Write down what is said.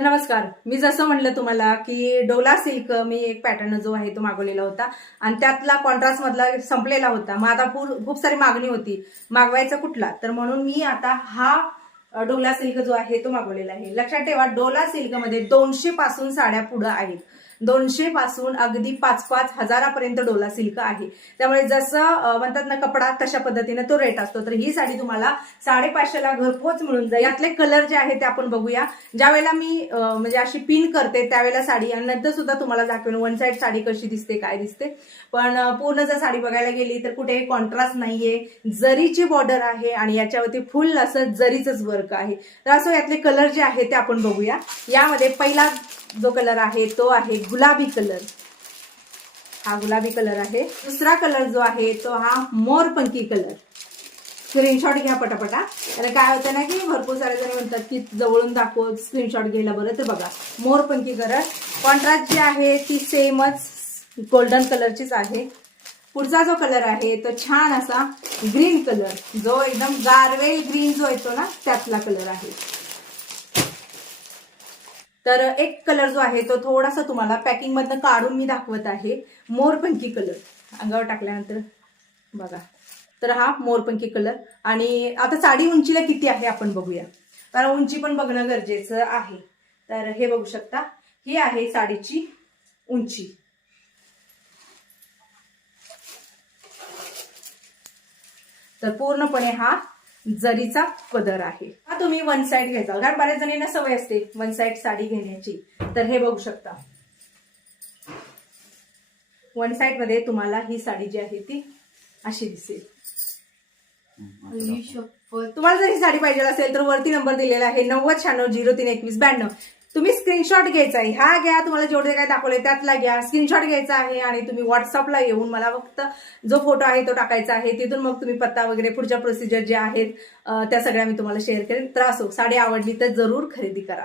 नमस्कार. मी जसं म्हणलं तुम्हाला की डोला सिल्क मी एक पॅटर्न जो आहे तो मागवलेला होता आणि त्यातला कॉन्ट्रास्ट मधला संपलेला होता. मग आता खूप सारी मागणी होती, मागवायचा कुठला, तर म्हणून मी आता हा डोला सिल्क जो आहे तो मागवलेला आहे. लक्षात ठेवा, डोला सिल्क मध्ये 200 पासून साड्या पुढे आहेत. 200 पासून अगदी 5-5 हजारापर्यंत डोला सिल्क आहे. त्यामुळे जसं म्हणतात ना कपडा, तशा पद्धतीने तो रेट असतो. तर ही साडी तुम्हाला 550 ला घरपोच मिळून जाईल. यातले कलर जे आहे ते आपण बघूया. ज्या वेळेला मी म्हणजे अशी पिन करते त्यावेळेला साडी आणि नंतर सुद्धा तुम्हाला दाखवेन वन साइड साडी कशी दिसते, काय दिसते. पण पूर्ण जर साडी बघायला गेली तर कुठेही कॉन्ट्रास्ट नाहीये, जरीची बॉर्डर आहे आणि याच्यावरती फुल असं जरीचंच वर्क आहे. तर असं यातले कलर जे आहे ते आपण बघूया. यामध्ये पहिला जो कलर आहे तो आहे गुलाबी कलर. हा गुलाबी कलर आहे. दुसरा कलर जो आहे तो हा मोरपंखी कलर. स्क्रीनशॉट घ्या पटापटा. आणि काय होतं ना की भरपूर सारे जण म्हणतात की जवळून दाखव, स्क्रीनशॉट घ्यायला बरं. तर बघा, मोरपंखी कलर. कॉन्ट्रास्ट जी आहे ती सेमच गोल्डन कलरचीच आहे. पुढचा जो कलर आहे तो छान असा ग्रीन कलर, जो एकदम गारवेल ग्रीन जो येतो ना त्यातला कलर आहे. तर एक कलर जो आहे तो थोडासा तुम्हाला पॅकिंग मधनं काढून मी दाखवत आहे. मोरपंखी कलर अंगावर टाकल्यानंतर बघा. तर हा मोरपंखी कलर. आणि आता साडी उंचीला किती आहे आपण बघूया, कारण उंची पण बघणं गरजेचं आहे. तर हे बघू शकता, ही आहे साडीची उंची. तर पूर्णपणे हा जरीचा पदर आहे. हा तुम्ही वन साइड घ्यायचा, कारण बऱ्याच जणींना सवय असते वन साइड साडी घेण्याची. तर हे बघू शकता, वन साइड मध्ये तुम्हाला ही साडी जी आहे ती अशी दिसेल. तुम्हाला जर ही साडी पाहिजे असेल तर वरती नंबर दिलेला आहे 9096032192. तुम्ही स्क्रीनशॉट घ्यायचा आहे. हा घ्या, तुम्हाला जेवढे काय दाखवले त्यातला घ्या, स्क्रीनशॉट घ्यायचा आहे आणि तुम्ही व्हॉट्सअपला येऊन मला फक्त जो फोटो आहे तो टाकायचा आहे. तिथून मग तुम्ही पत्ता वगैरे पुढच्या प्रोसिजर जे आहेत त्या सगळ्या मी तुम्हाला शेअर करेन. तर असो, साडी आवडली तर जरूर खरेदी करा.